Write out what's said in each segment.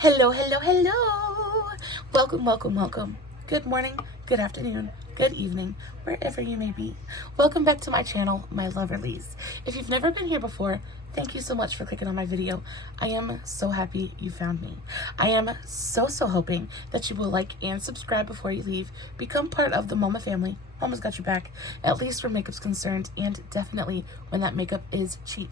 Hello, hello, hello. Welcome, welcome, welcome. Good morning, good afternoon, good evening, wherever you may be. Welcome back to my channel, my Loverlies. If you've never been here before, thank you so much for clicking on my video. I am so happy you found me. I am so hoping that you will like and subscribe before you leave. Become part of the Mama family. Mama's got your back, at least where makeup's concerned, and definitely when that makeup is cheap.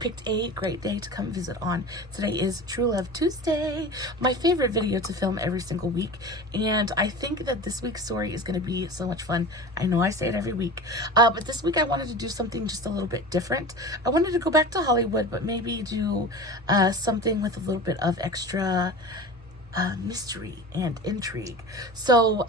Picked a great day to come visit on. Today is True Love Tuesday, my favorite video to film every single week, and I think that this week's story is going to be so much fun. I know I say it every week, but this week I wanted to do something just a little bit different. I wanted to go back to Hollywood, but maybe do something with a little bit of extra mystery and intrigue. So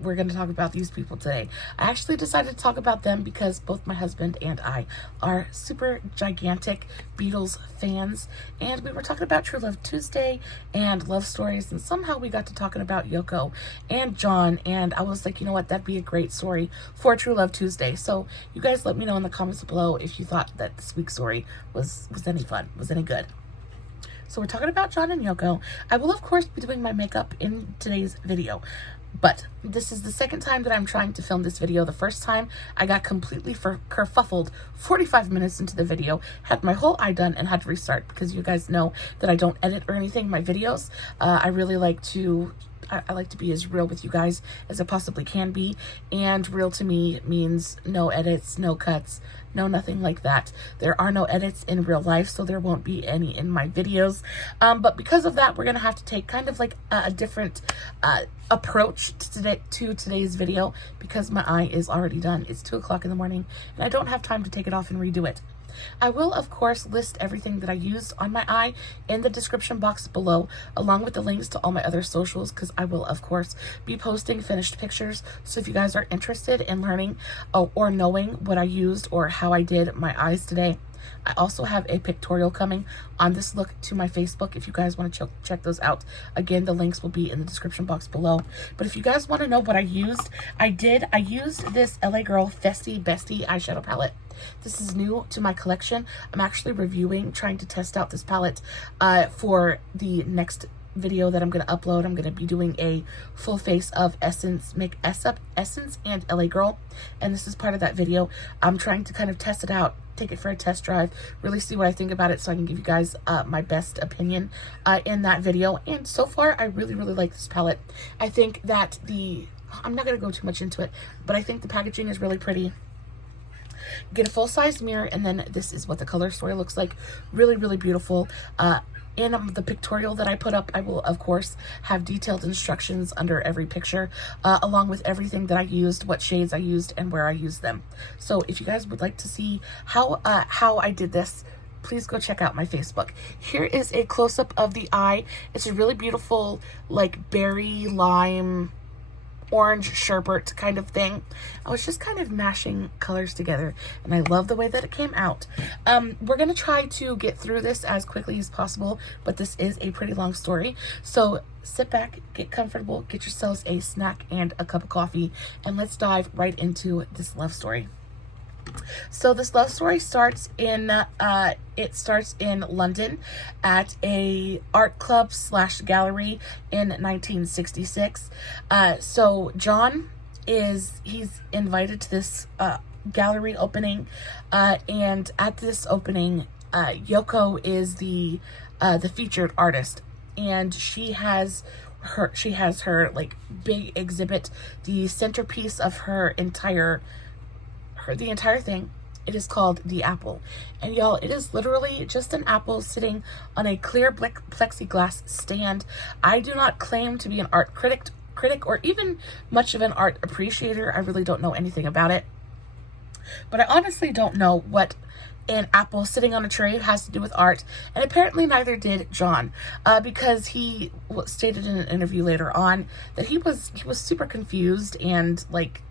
we're going to talk about these people today. I actually decided to talk about them because both my husband and I are super gigantic Beatles fans, and we were talking about True Love Tuesday and love stories, and somehow we got to talking about Yoko and John, and I was like, you know what, that'd be a great story for True Love Tuesday. So you guys let me know in the comments below if you thought that this week's story was any fun, was any good. So we're talking about John and Yoko. I will, of course, be doing my makeup in today's video, but this is the second time that I'm trying to film this video. The first time, I got completely kerfuffled 45 minutes into the video, had my whole eye done, and had to restart because you guys know that I don't edit or anything in my videos. I really like to... I like to be as real with you guys as I possibly can be, and real to me means no edits, no cuts, no nothing like that. There are no edits in real life, so there won't be any in my videos, but because of that, we're gonna have to take kind of like a different approach to today's video because my eye is already done. It's 2 o'clock in the morning and I don't have time to take it off and redo it. I will, of course, list everything that I used on my eye in the description box below, along with the links to all my other socials, because I will, of course, be posting finished pictures. So if you guys are interested in learning or knowing what I used or how I did my eyes today, I also have a pictorial coming on this look to my Facebook if you guys want to check those out. Again, the links will be in the description box below. But if you guys want to know what I used, I used this LA Girl Festie Bestie eyeshadow palette. This is new to my collection. I'm actually trying to test out this palette for the next video that I'm going to upload. I'm going to be doing a full face of Essence and LA Girl, and this is part of that video. I'm trying to kind of test it out, take it for a test drive, really see what I think about it so I can give you guys my best opinion in that video. And so far, I really like this palette. I think that I'm not going to go too much into it, but I think the packaging is really pretty. Get a full-size mirror, and then this is what the color story looks like. Really beautiful. In the pictorial that I put up, I will, of course, have detailed instructions under every picture, along with everything that I used, what shades I used, and where I used them. So if you guys would like to see how I did this, please go check out my Facebook. Here is a close-up of the eye. It's a really beautiful, like, berry, lime, orange sherbet kind of thing. I was just kind of mashing colors together, and I love the way that it came out. We're gonna try to get through this as quickly as possible, but this is a pretty long story, so sit back, get comfortable, get yourselves a snack and a cup of coffee, and let's dive right into this love story. So this love story starts in London at a art club / gallery in 1966. So John he's invited to this gallery opening, and at this opening, Yoko is the featured artist, and she has her like big exhibit, the centerpiece of the entire thing. It is called the apple, and y'all, it is literally just an apple sitting on a clear plexiglass stand. I do not claim to be an art critic or even much of an art appreciator. I really don't know anything about it, but I honestly don't know what an apple sitting on a tray has to do with art, and apparently neither did John, because he stated in an interview later on that he was super confused and like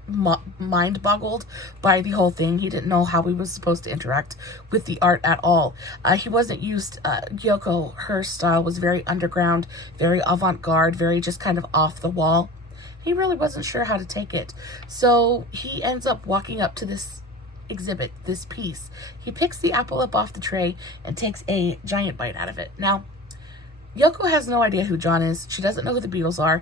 mind boggled by the whole thing. He didn't know how he was supposed to interact with the art at all. He wasn't used, Yoko, her style was very underground, very avant-garde, very just kind of off the wall. He really wasn't sure how to take it, so he ends up walking up to this exhibit, this piece. He picks the apple up off the tray and takes a giant bite out of it. Now, Yoko has no idea who John is. She doesn't know who the Beatles are.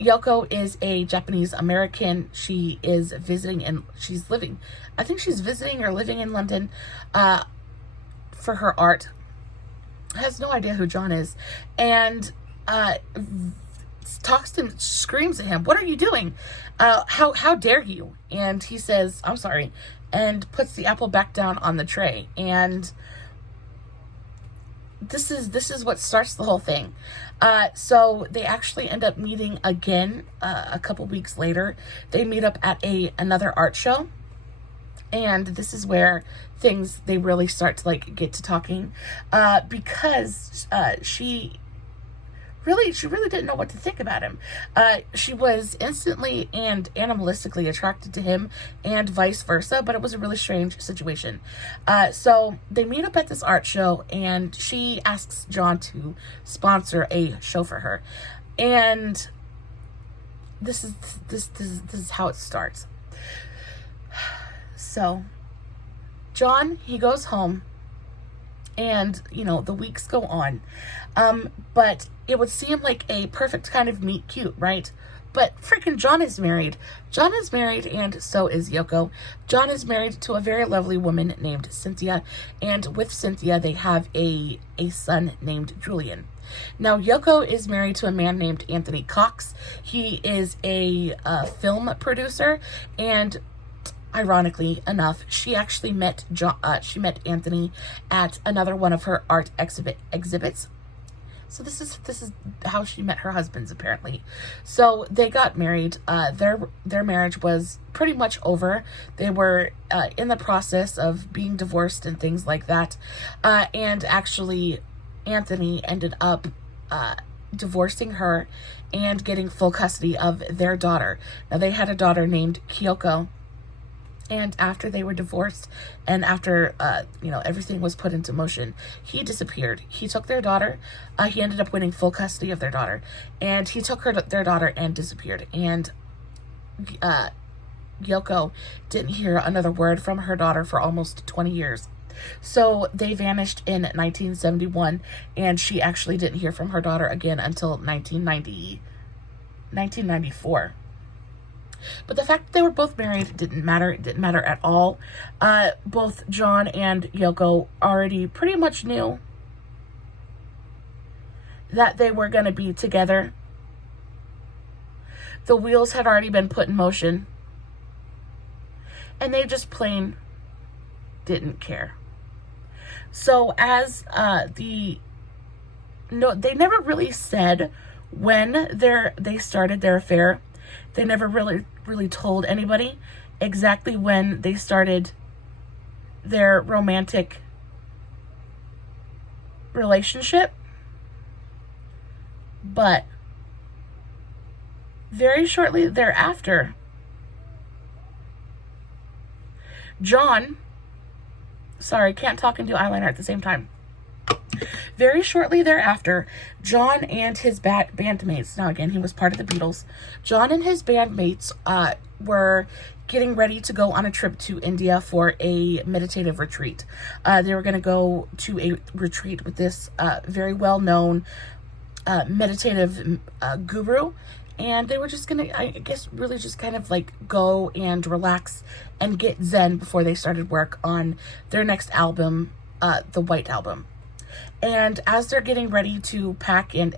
Yoko is a Japanese American. She is visiting and she's living, I think she's visiting or living in London for her art. Has no idea who John is. And talks to him, screams at him, "What are you doing? How dare you?" And he says, "I'm sorry," and puts the apple back down on the tray. And this is what starts the whole thing. So they actually end up meeting again a couple weeks later. They meet up at another art show. And this is where they really start to like get to talking, because she really didn't know what to think about him. She was instantly and animalistically attracted to him and vice versa, but it was a really strange situation. So they meet up at this art show and she asks John to sponsor a show for her. And this is how it starts. So John, he goes home and, you know, the weeks go on. But it would seem like a perfect kind of meet cute, right? But freaking John is married. John is married, and so is Yoko. John is married to a very lovely woman named Cynthia, and with Cynthia, they have a son named Julian. Now, Yoko is married to a man named Anthony Cox. He is a film producer, and ironically enough, she actually met Anthony at another one of her art exhibits. So this is how she met her husbands, apparently. So they got married. Their marriage was pretty much over. They were in the process of being divorced and things like that. And actually, Anthony ended up divorcing her and getting full custody of their daughter. Now, they had a daughter named Yoko. And after they were divorced and after, everything was put into motion, he disappeared. He took their daughter. He ended up winning full custody of their daughter. And he took their daughter and disappeared. And Yoko didn't hear another word from her daughter for almost 20 years. So they vanished in 1971. And she actually didn't hear from her daughter again until 1994. But the fact that they were both married didn't matter. It didn't matter at all. Both John and Yoko already pretty much knew that they were going to be together. The wheels had already been put in motion. And they just plain didn't care. So they never really said when they started their affair. They never really told anybody exactly when they started their romantic relationship. But very shortly thereafter, John, sorry, can't talk and do eyeliner at the same time. Very shortly thereafter, John and his bandmates, now again, he was part of the Beatles, John and his bandmates were getting ready to go on a trip to India for a meditative retreat. They were going to go to a retreat with this very well-known meditative guru, and they were just going to, I guess, really just kind of like go and relax and get zen before they started work on their next album, the White Album. And as they're getting ready to pack and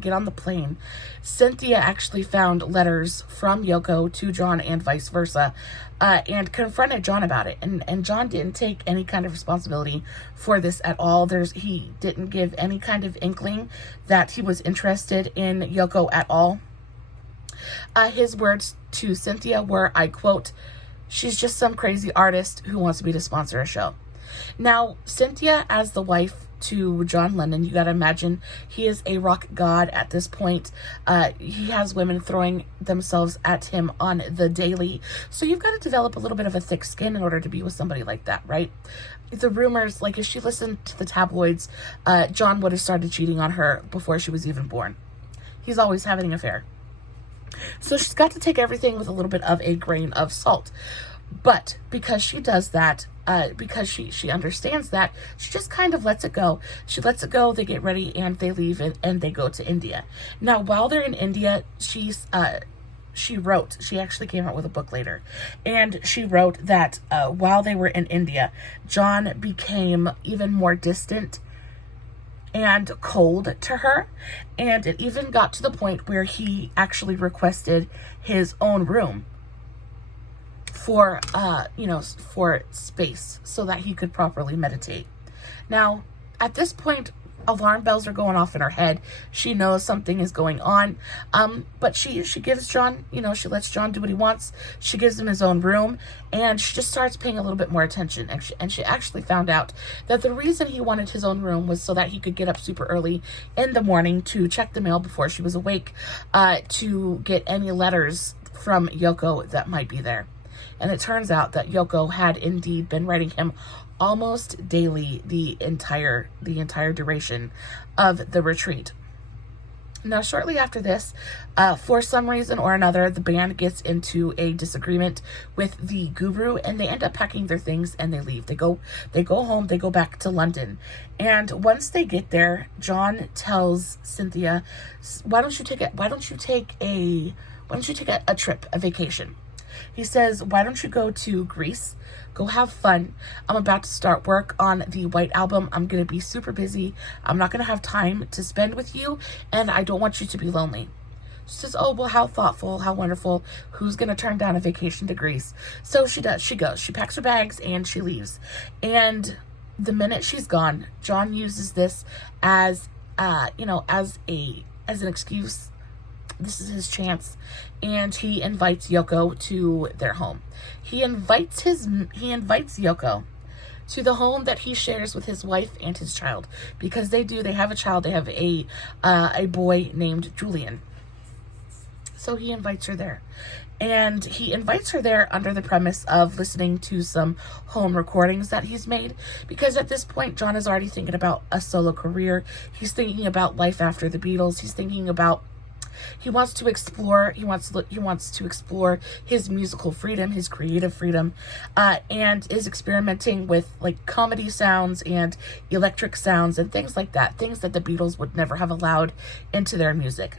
get on the plane, Cynthia actually found letters from Yoko to John and vice versa, and confronted John about it. And John didn't take any kind of responsibility for this at all. He didn't give any kind of inkling that he was interested in Yoko at all. His words to Cynthia were, I quote, "She's just some crazy artist who wants me to sponsor a show." Now, Cynthia, as the wife to John Lennon, you gotta imagine he is a rock god at this point. He has women throwing themselves at him on the daily. So you've got to develop a little bit of a thick skin in order to be with somebody like that, right? The rumors, like if she listened to the tabloids, John would have started cheating on her before she was even born. He's always having an affair. So she's got to take everything with a little bit of a grain of salt. But because she does that, because she understands that, she just kind of lets it go. She lets it go, they get ready, and they leave, and they go to India. Now, while they're in India, she actually came out with a book later, and she wrote that while they were in India, John became even more distant and cold to her, and it even got to the point where he actually requested his own room for for space so that he could properly meditate. Now, at this point, alarm bells are going off in her head. She knows something is going on, but she gives John, she lets John do what he wants. She gives him his own room, and she just starts paying a little bit more attention. And she actually found out that the reason he wanted his own room was so that he could get up super early in the morning to check the mail before she was awake, to get any letters from Yoko that might be there. And it turns out that Yoko had indeed been writing him almost daily the entire duration of the retreat. Now, shortly after this, for some reason or another, the band gets into a disagreement with the guru, and they end up packing their things and they leave. They go home. They go back to London, and once they get there, John tells Cynthia, "Why don't you take a trip, a vacation?" He says, "Why don't you go to Greece? Go have fun. I'm about to start work on the White Album. I'm going to be super busy. I'm not going to have time to spend with you, and I don't want you to be lonely." She says, "Oh, well, how thoughtful, how wonderful. Who's going to turn down a vacation to Greece?" So she does. She goes. She packs her bags, and she leaves. And the minute she's gone, John uses this as an excuse. This is his chance, and he invites Yoko to their home. He invites Yoko to the home that he shares with his wife and his child, because they have a child. They have a boy named Julian. So he invites her there. And he invites her there under the premise of listening to some home recordings that he's made, because at this point, John is already thinking about a solo career. He's thinking about life after the Beatles. He's thinking about he wants to explore his musical freedom, his creative freedom, and is experimenting with like comedy sounds and electric sounds and things like that, things that the Beatles would never have allowed into their music.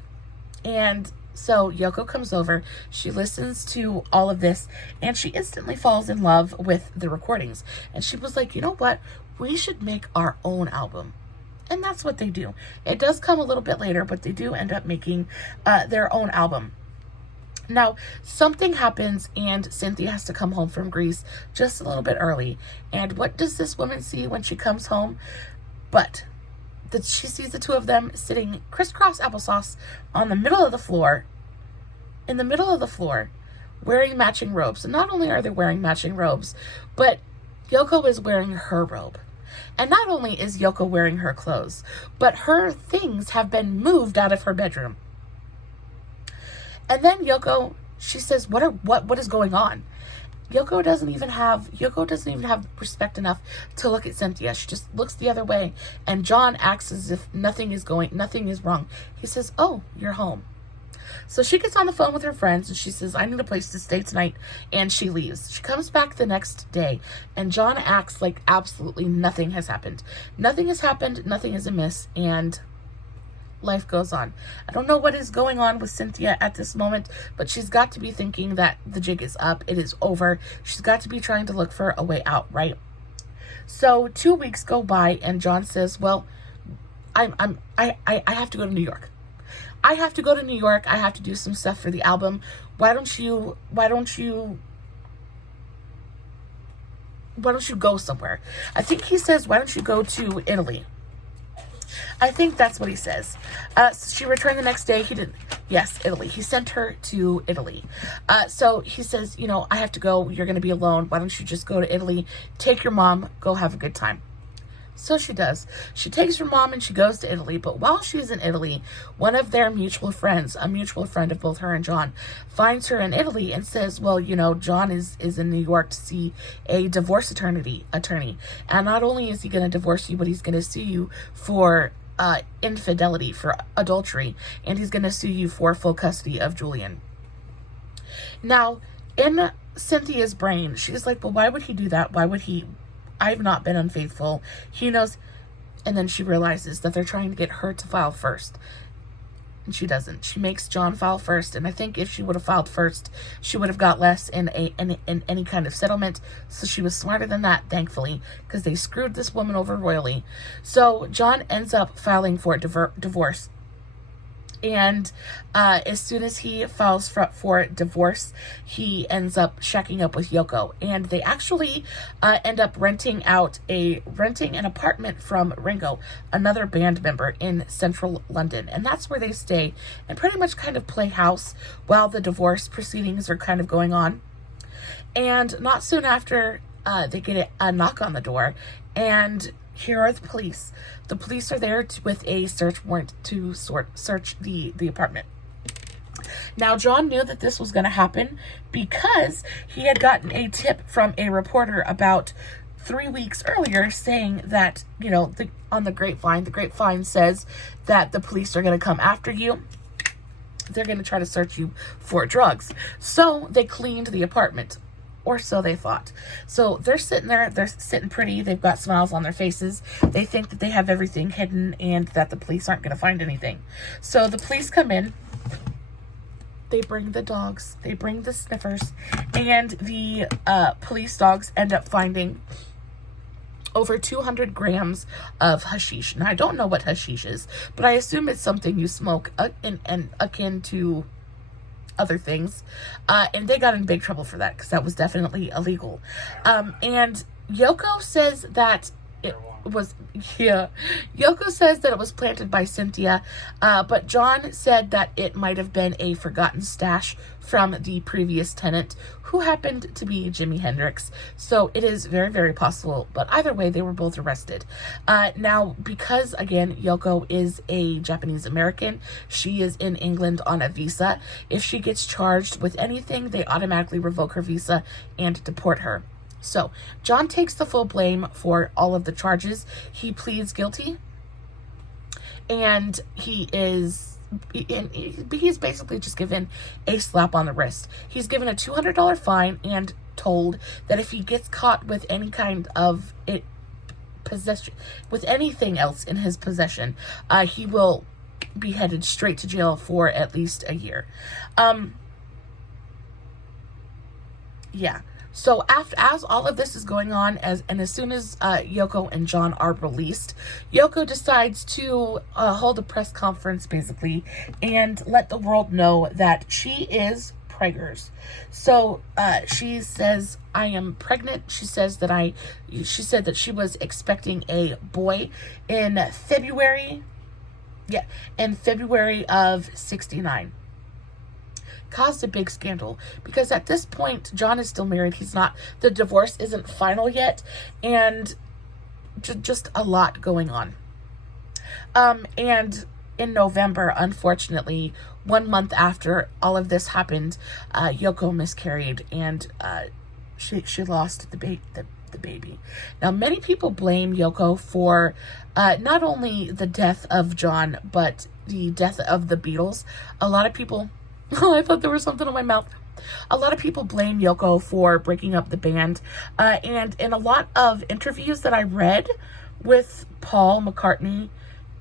And so Yoko comes over, she listens to all of this, and she instantly falls in love with the recordings. And she was like, "You know what? We should make our own album." And that's what they do. It does come a little bit later, but they do end up making their own album. Now, something happens, and Cynthia has to come home from Greece just a little bit early. And what does this woman see when she comes home? But that she sees the two of them sitting crisscross applesauce in the middle of the floor, wearing matching robes. And not only are they wearing matching robes, but Yoko is wearing her robe. And not only is Yoko wearing her clothes, but her things have been moved out of her bedroom. And then Yoko, she says, what is going on? Yoko doesn't even have respect enough to look at Cynthia. She just looks the other way. And John acts as if nothing is wrong. He says, "Oh, you're home." So she gets on the phone with her friends and she says, "I need a place to stay tonight," and she leaves. She comes back the next day, and John acts like absolutely nothing has happened. Nothing has happened, nothing is amiss, and life goes on. I don't know what is going on with Cynthia at this moment, but she's got to be thinking that the jig is up, it is over. She's got to be trying to look for a way out, right? So 2 weeks go by, and John says, "Well, I have to go to New York. I have to go to New York. I have to do some stuff for the album. Why don't you go somewhere?" I think he says, "Why don't you go to Italy?" I think that's what he says. She returned the next day. Yes, Italy. He sent her to Italy. So he says, "I have to go. You're going to be alone. Why don't you just go to Italy? Take your mom. Go have a good time." So she does. She takes her mom and she goes to Italy. But while she's in Italy, one of their mutual friends, a mutual friend of both her and John, finds her in Italy and says, "Well, John is in New York to see a divorce attorney. And not only is he going to divorce you, but he's going to sue you for infidelity, for adultery. And he's going to sue you for full custody of Julian." Now, in Cynthia's brain, she's like, well, why would he do that? Why would he? I've not been unfaithful. He knows. And then she realizes that they're trying to get her to file first. And she doesn't. She makes John file first. And I think if she would have filed first, she would have got less in any kind of settlement. So she was smarter than that, thankfully, because they screwed this woman over royally. So John ends up filing for divorce. And as soon as he files for divorce, he ends up shacking up with Yoko. And they actually end up renting an apartment from Ringo, another band member in central London. And that's where they stay and pretty much kind of play house while the divorce proceedings are kind of going on. And not soon after, they get a knock on the door, and here are the police. The police are there with a search warrant to search the apartment. Now, John knew that this was going to happen because he had gotten a tip from a reporter about 3 weeks earlier saying that, on the grapevine says that the police are going to come after you. They're going to try to search you for drugs. So they cleaned the apartment. Or so they thought. So they're sitting there, they're sitting pretty, they've got smiles on their faces. They think that they have everything hidden and that the police aren't going to find anything. So the police come in, they bring the dogs, they bring the sniffers, and the police dogs end up finding over 200 grams of hashish. Now, I don't know what hashish is, but I assume it's something you smoke and akin to other things, and they got in big trouble for that because that was definitely illegal. And Yoko says that Yoko says that it was planted by Cynthia, but John said that it might have been a forgotten stash from the previous tenant, who happened to be Jimi Hendrix. So it is very, very possible, but either way, they were both arrested. Now, because, again, Yoko is a Japanese American, she is in England on a visa. If she gets charged with anything, they automatically revoke her visa and deport her. So, John takes the full blame for all of the charges. He pleads guilty, and he's basically just given a slap on the wrist. He's given a $200 fine and told that if he gets caught with any kind of possession, with anything else in his possession, he will be headed straight to jail for at least a year. Yeah. So as all of this is going on, as soon as Yoko and John are released, Yoko decides to hold a press conference, basically, and let the world know that she is preggers. So she says, I am pregnant. She said that she was expecting a boy in February. Yeah, in February of '69. Caused a big scandal because at this point John is still married. The divorce isn't final yet, and just a lot going on. And in November, unfortunately, 1 month after all of this happened, Yoko miscarried, and she lost the baby. Now, many people blame Yoko for not only the death of John, but the death of the Beatles. A lot of people Oh, I thought there was something on my mouth. A lot of people blame Yoko for breaking up the band. And in a lot of interviews that I read with Paul McCartney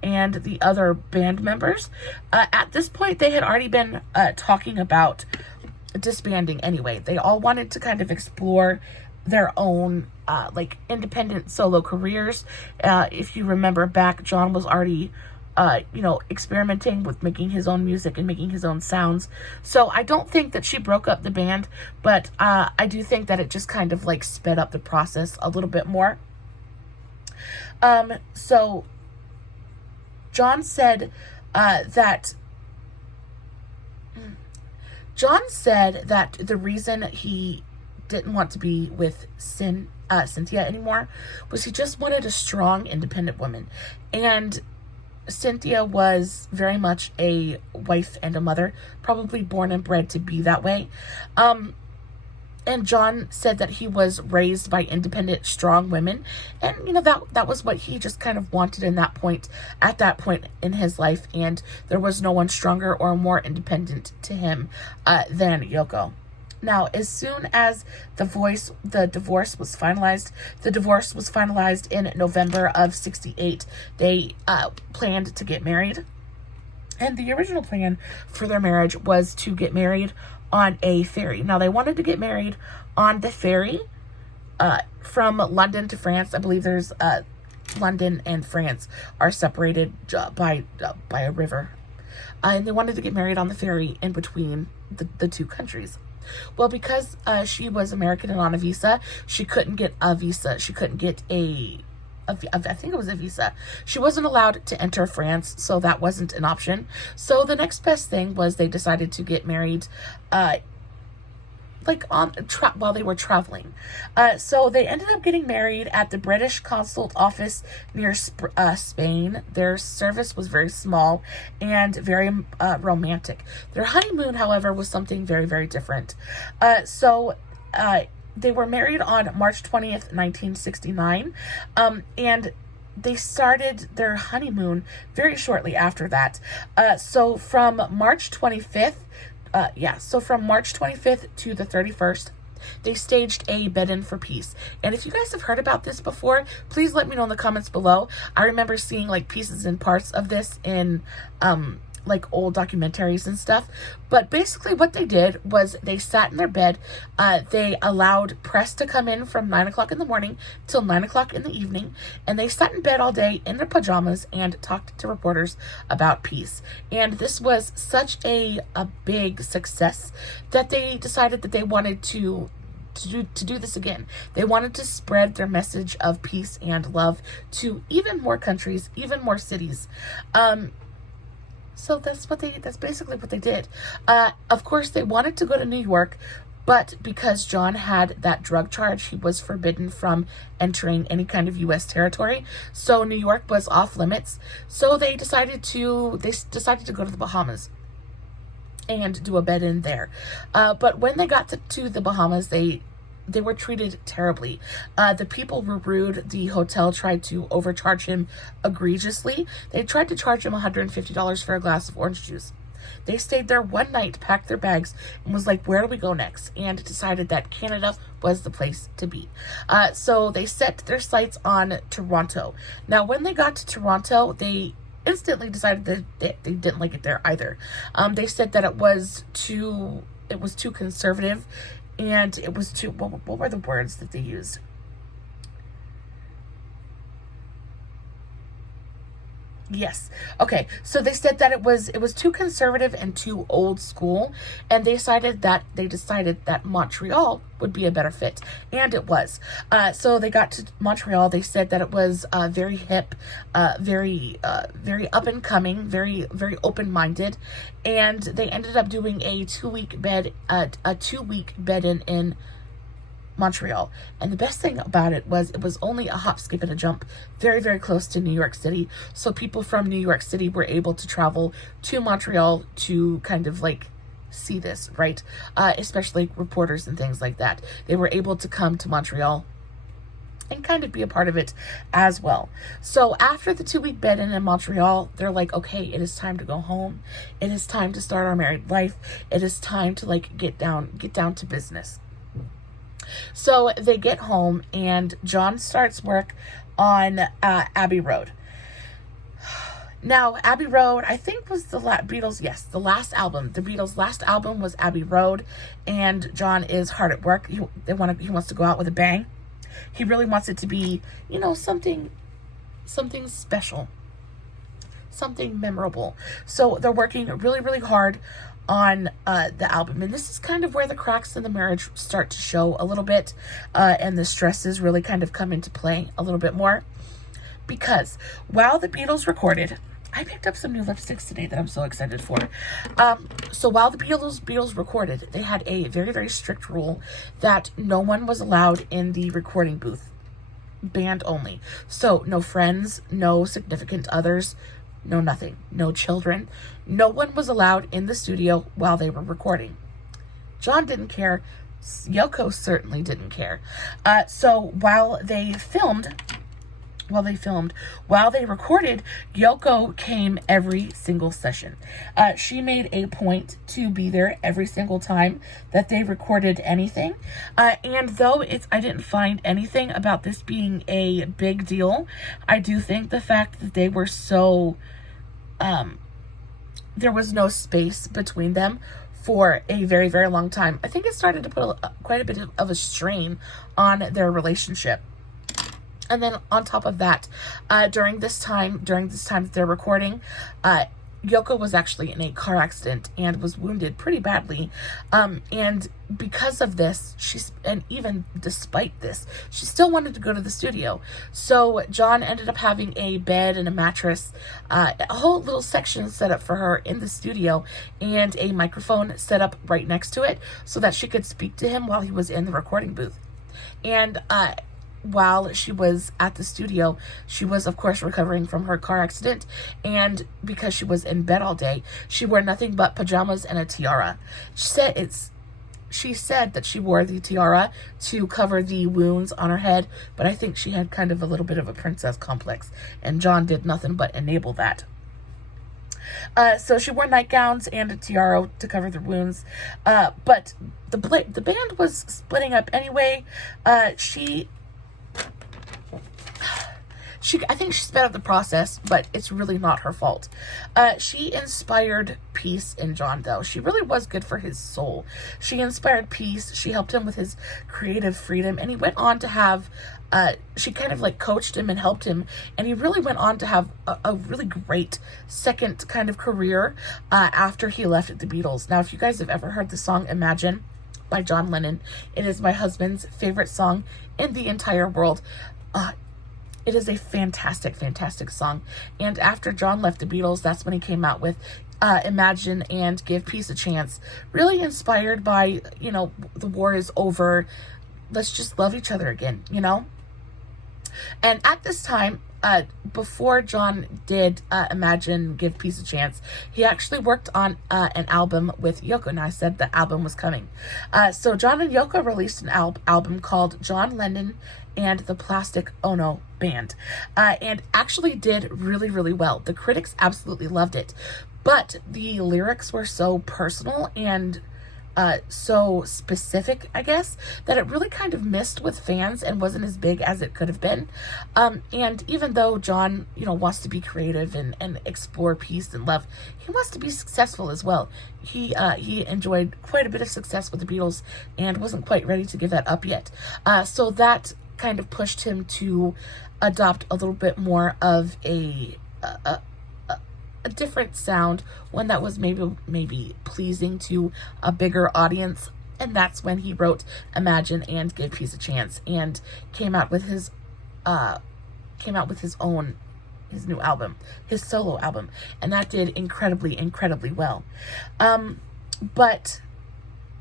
and the other band members, at this point they had already been talking about disbanding anyway. They all wanted to kind of explore their own independent solo careers. If you remember back, John was already experimenting with making his own music and making his own sounds. So I don't think that she broke up the band, but I do think that it just kind of sped up the process a little bit more. So John said that the reason he didn't want to be with Cynthia anymore was he just wanted a strong, independent woman. And Cynthia was very much a wife and a mother, probably born and bred to be that way. And John said that he was raised by independent, strong women. And, that was what he just kind of wanted at that point in his life. And there was no one stronger or more independent to him than Yoko. Now, as soon as the divorce was finalized in November of 68. They planned to get married. And the original plan for their marriage was to get married on a ferry. Now, they wanted to get married on the ferry from London to France. I believe there's London and France are separated by a river. And they wanted to get married on the ferry in between the two countries. Well, because she was American and on a visa, she couldn't get a visa. She couldn't get I think it was a visa. She wasn't allowed to enter France, so that wasn't an option. So the next best thing was they decided to get married while they were traveling. So they ended up getting married at the British consulate office near Spain. Their service was very small and very romantic. Their honeymoon, however, was something very, very different. They were married on March 20th, 1969, and they started their honeymoon very shortly after that. So from March 25th to the 31st, they staged a bed-in for peace. And if you guys have heard about this before, please let me know in the comments below. I remember seeing like pieces and parts of this in like old documentaries and stuff. But basically what they did was they sat in their bed. They allowed press to come in from 9 o'clock in the morning till 9 o'clock in the evening. And they sat in bed all day in their pajamas and talked to reporters about peace. And this was such a big success that they decided that they wanted to do this again. They wanted to spread their message of peace and love to even more countries, even more cities. So that's basically what they did. Of course, they wanted to go to New York, but because John had that drug charge, he was forbidden from entering any kind of U.S. territory. So New York was off limits. So they decided to go to the Bahamas and do a bed in there. But when they got to the Bahamas, they were treated terribly. The people were rude. The hotel tried to overcharge him egregiously. They tried to charge him $150 for a glass of orange juice. They stayed there one night, packed their bags, and was like, where do we go next? And decided that Canada was the place to be. So they set their sights on Toronto. Now, when they got to Toronto, they instantly decided that they didn't like it there either. They said that it was too conservative. And it was too, what were the words that they used? Yes. Okay. So they said that it was too conservative and too old school, and they decided that Montreal would be a better fit, and it was. So they got to Montreal. They said that it was very hip, very up and coming, very very open minded, and they ended up doing a 2-week bed in Montreal. And the best thing about it was only a hop, skip, and a jump, very, very close to New York City. So people from New York City were able to travel to Montreal to kind of like see this, right? Especially reporters and things like that. They were able to come to Montreal and kind of be a part of it as well. So after the 2-week bed-in Montreal, they're like, okay, it is time to go home. It is time to start our married life. It is time to like get down to business. So they get home and John starts work on Abbey Road. Now, Abbey Road, I think was the Beatles. Yes, the last album. The Beatles' last album was Abbey Road, and John is hard at work. He wants to go out with a bang. He really wants it to be, something special, something memorable. So they're working really, really hard on the album, and this is kind of where the cracks in the marriage start to show a little bit, and the stresses really kind of come into play a little bit more, because while the Beatles recorded, I picked up some new lipsticks today that I'm so excited for. So while the Beatles recorded, they had a very, very strict rule that no one was allowed in the recording booth, band only. So no friends, no significant others, no nothing, no children. No one was allowed in the studio while they were recording. John didn't care. Yoko certainly didn't care. So while they filmed while they filmed. While they recorded, Yoko came every single session. She made a point to be there every single time that they recorded anything. And though I didn't find anything about this being a big deal, I do think the fact that they were so, there was no space between them for a very, very long time, I think it started to put quite a bit of a strain on their relationship. And then on top of that, during this time that they're recording, Yoko was actually in a car accident and was wounded pretty badly. And because of this, and even despite this, she still wanted to go to the studio. So John ended up having a bed and a mattress, a whole little section set up for her in the studio, and a microphone set up right next to it so that she could speak to him while he was in the recording booth. And, while she was at the studio, she was, of course, recovering from her car accident, and because she was in bed all day, she wore nothing but pajamas and a tiara. She said that she wore the tiara to cover the wounds on her head, but I think she had kind of a little bit of a princess complex, and John did nothing but enable that. So she wore nightgowns and a tiara to cover the wounds, but the band was splitting up anyway. I think she sped up the process, but it's really not her fault. She inspired peace in John, though. She really was good for his soul. She inspired peace. She helped him with his creative freedom, and he went on to have, she kind of like coached him and helped him, and he really went on to have a really great second kind of career after he left the Beatles. Now, if you guys have ever heard the song Imagine by John Lennon, it is my husband's favorite song in the entire world. It is a fantastic, fantastic song. And after John left the Beatles, that's when he came out with Imagine and Give Peace a Chance. Really inspired by, the war is over. Let's just love each other again, And at this time, before John did Imagine, Give Peace a Chance, he actually worked on an album with Yoko. Now, I said the album was coming. So John and Yoko released an album called John Lennon and the Plastic Ono Band, and actually did really, really well. The critics absolutely loved it, but the lyrics were so personal and so specific, I guess, that it really kind of missed with fans and wasn't as big as it could have been. And even though John, wants to be creative and explore peace and love, he wants to be successful as well. He enjoyed quite a bit of success with the Beatles and wasn't quite ready to give that up yet. So that kind of pushed him to adopt a little bit more of a different sound, one that was maybe pleasing to a bigger audience, and that's when he wrote Imagine and Give Peace a Chance, and came out with his new album, his solo album, and that did incredibly, incredibly well. But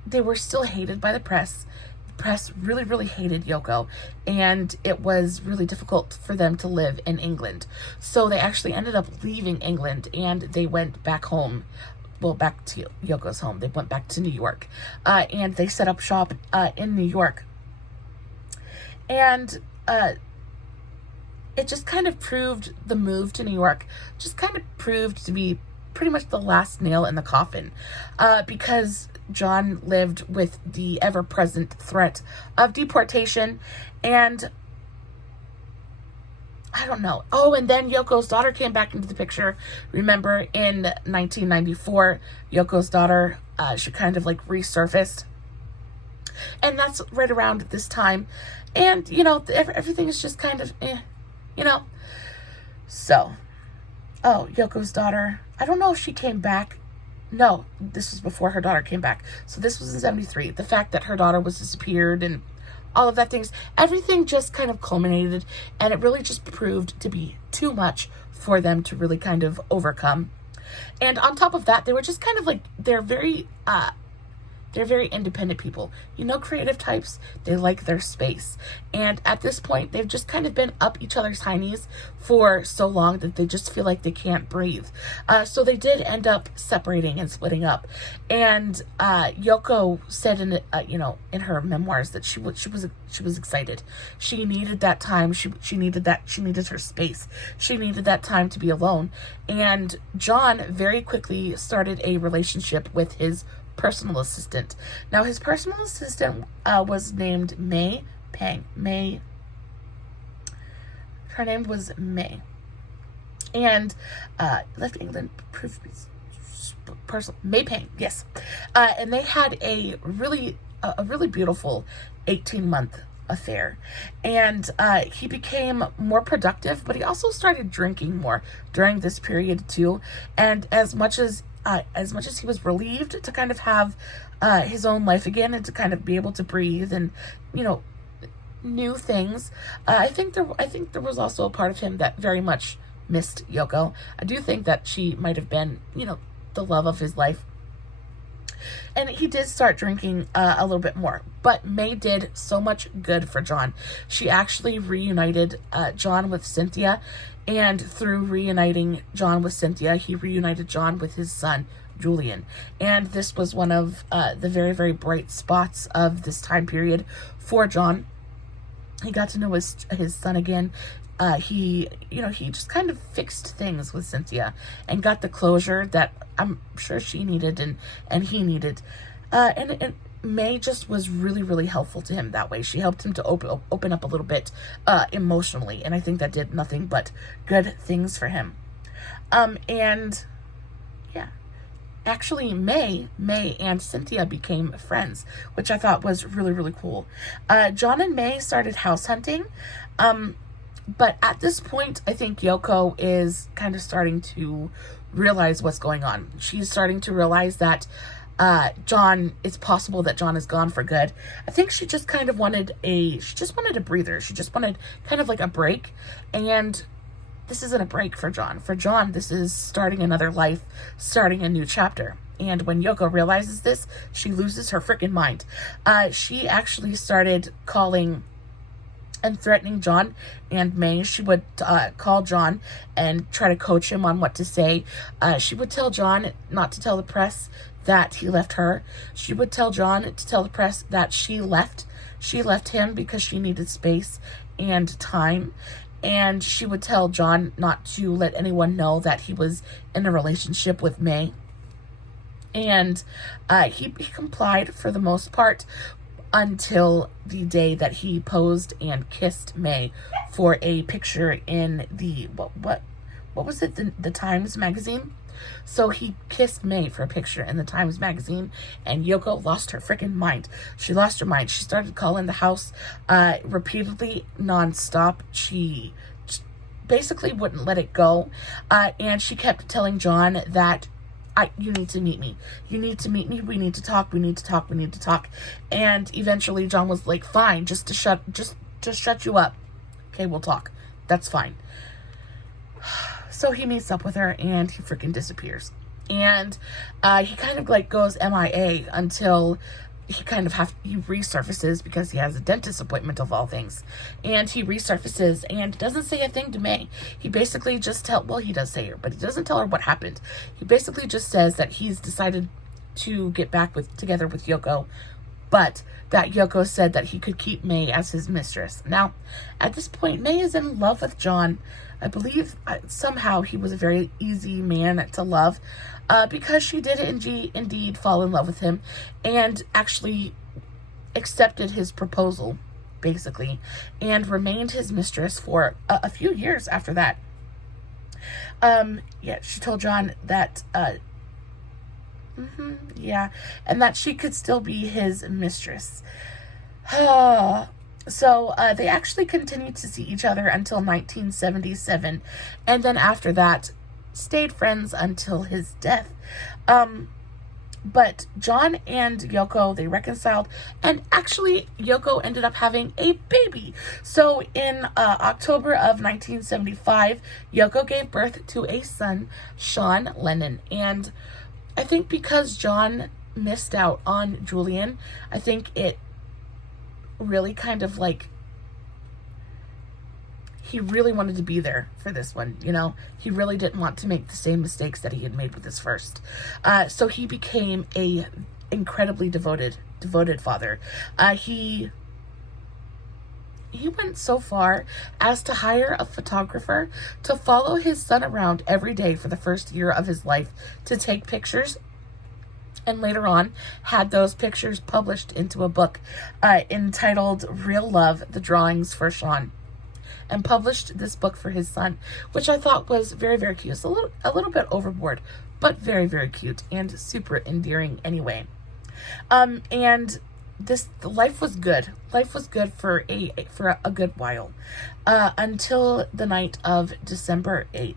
they were still hated by the press. The press really, really hated Yoko, and it was really difficult for them to live in England. So they actually ended up leaving England, and they went back home. Well, back to Yoko's home. They went back to New York, and they set up shop in New York. And it just kind of proved, the move to New York just kind of proved to be pretty much the last nail in the coffin, because John lived with the ever-present threat of deportation, and I don't know. Oh, and then Yoko's daughter came back into the picture. Remember, in 1994, Yoko's daughter, she kind of like resurfaced, and that's right around this time, and everything is just kind of so, Yoko's daughter, I don't know if she came back. No, this was before her daughter came back. So this was in 73. The fact that her daughter was disappeared and all of that things, everything just kind of culminated, and it really just proved to be too much for them to really kind of overcome. And on top of that, they were just kind of like, they're very, they're very independent people. You know, creative types, they like their space. And at this point, they've just kind of been up each other's hindies for so long that they just feel like they can't breathe. So they did end up separating and splitting up. And Yoko said in her memoirs that she was excited. She needed that time. She needed her space. She needed that time to be alone. And John very quickly started a relationship with his personal assistant. Now, his personal assistant was named May Pang. Her name was May. And left England, May Pang, yes. And they had a really beautiful 18-month affair. And he became more productive, but he also started drinking more during this period too. And as much as he was relieved to kind of have his own life again and to kind of be able to breathe and, you know, new things, I think there was also a part of him that very much missed Yoko. I do think that she might have been, you know, the love of his life. And he did start drinking a little bit more. But May did so much good for John. She actually reunited John with Cynthia. And through reuniting John with Cynthia, he reunited John with his son, Julian. And this was one of the very, very bright spots of this time period for John. He got to know his son again. He just kind of fixed things with Cynthia and got the closure that I'm sure she needed and he needed. And May just was really, really helpful to him that way. She helped him to open up a little bit emotionally, and I think that did nothing but good things for him. And yeah, actually May and Cynthia became friends, which I thought was really, really cool. John and May started house hunting. But at this point, I think Yoko is kind of starting to realize what's going on. She's starting to realize that it's possible that John is gone for good. I think she just kind of wanted a breather. She just wanted kind of like a break. And this isn't a break for John. For John, this is starting another life, starting a new chapter. And when Yoko realizes this, she loses her freaking mind. She actually started calling and threatening John and May. She would call John and try to coach him on what to say. She would tell John not to tell the press that he left her. She would tell John to tell the press that she left him because she needed space and time. And she would tell John not to let anyone know that he was in a relationship with May. And he complied for the most part, until the day that he posed and kissed May for a picture in the what was it, the Times magazine. So he kissed May for a picture in the Times magazine, and Yoko lost her freaking mind. She lost her mind. She started calling the house repeatedly, nonstop. She basically wouldn't let it go, and she kept telling John that you need to meet me. You need to meet me. We need to talk. We need to talk. We need to talk. And eventually John was like, fine, just to shut you up. Okay, we'll talk. That's fine. So he meets up with her and he freaking disappears. And he kind of like goes MIA until he resurfaces because he has a dentist appointment of all things. And he resurfaces and doesn't say a thing to May. He basically just he does say her, but he doesn't tell her what happened. He basically just says that he's decided to get back together with Yoko, but that Yoko said that he could keep May as his mistress. Now, at this point, May is in love with John. I believe somehow he was a very easy man to love, because she did indeed fall in love with him and actually accepted his proposal, basically, and remained his mistress for a few years after that. She told John that, and that she could still be his mistress. So they actually continued to see each other until 1977, and then after that, stayed friends until his death. But John and Yoko, they reconciled, and actually Yoko ended up having a baby. So in October of 1975, Yoko gave birth to a son, Sean Lennon. And I think because John missed out on Julian. I think it really kind of like, he really wanted to be there for this one, you know. He really didn't want to make the same mistakes that he had made with his first. So he became a incredibly devoted father. He went so far as to hire a photographer to follow his son around every day for the first year of his life to take pictures, and later on had those pictures published into a book entitled Real Love, The Drawings for Sean, and published this book for his son, which I thought was very, very cute. It's a little bit overboard, but very, very cute and super endearing anyway. And life was good. Life was good for a good while, until the night of December 8th,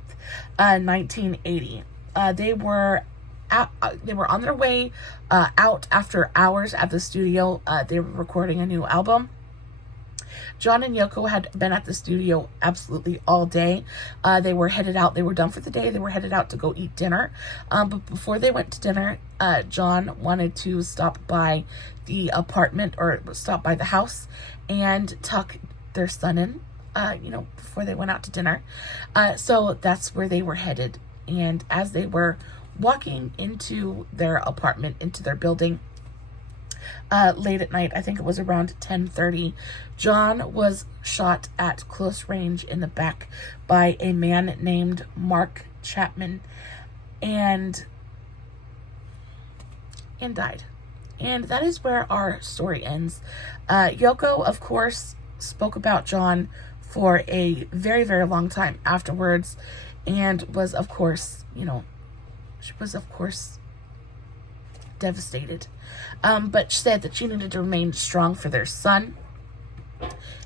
1980. They were on their way out after hours at the studio. They were recording a new album. John and Yoko had been at the studio absolutely all day. They were headed out. They were done for the day. They were headed out to go eat dinner. But before they went to dinner, John wanted to stop by the apartment, or stop by the house, and tuck their son in, before they went out to dinner. So that's where they were headed. And as they were walking into their apartment, into their building, late at night, I think it was around 10:30, John was shot at close range in the back by a man named Mark Chapman, and died. And that is where our story ends. Yoko, of course, spoke about John for a very, very long time afterwards, and was, of course, devastated. But she said that she needed to remain strong for their son.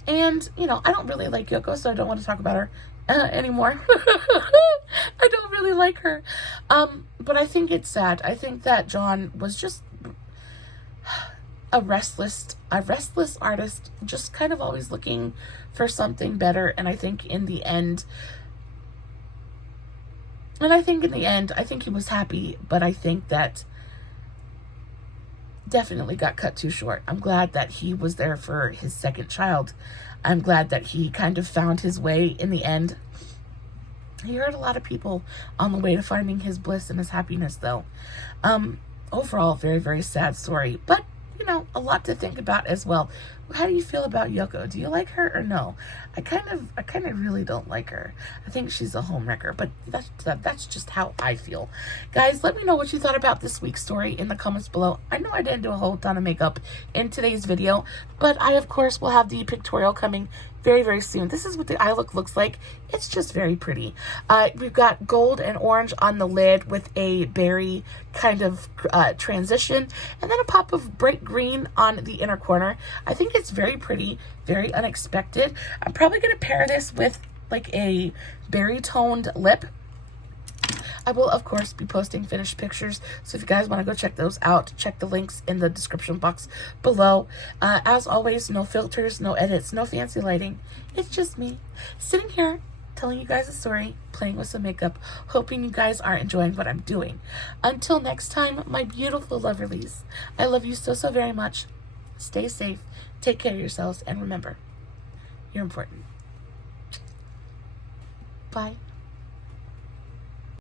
And, I don't really like Yoko, so I don't want to talk about her anymore. I don't really like her. But I think it's sad. I think that John was just a restless artist, just kind of always looking for something better. And I think in the end, I think he was happy, but I think that definitely got cut too short. I'm glad that he was there for his second child. I'm glad that he kind of found his way in the end. He hurt a lot of people on the way to finding his bliss and his happiness, though. Overall, very, very sad story, but a lot to think about as well. How do you feel about Yoko? Do you like her or no? I kind of really don't like her. I think she's a homewrecker, but that's just how I feel. Guys, let me know what you thought about this week's story in the comments below. I know I didn't do a whole ton of makeup in today's video, but I, of course, will have the pictorial coming very, very soon. This is what the eye look looks like. It's just very pretty. We've got gold and orange on the lid with a berry kind of transition, and then a pop of bright green on the inner corner. I think it's very pretty, very unexpected. I'm probably going to pair this with like a berry toned lip. I will, of course, be posting finished pictures, so if you guys want to go check those out, check the links in the description box below. As always, no filters, no edits, no fancy lighting. It's just me sitting here telling you guys a story, playing with some makeup, hoping you guys are enjoying what I'm doing. Until next time, my beautiful loverlies, I love you so, so very much. Stay safe, take care of yourselves, and remember, you're important. Bye.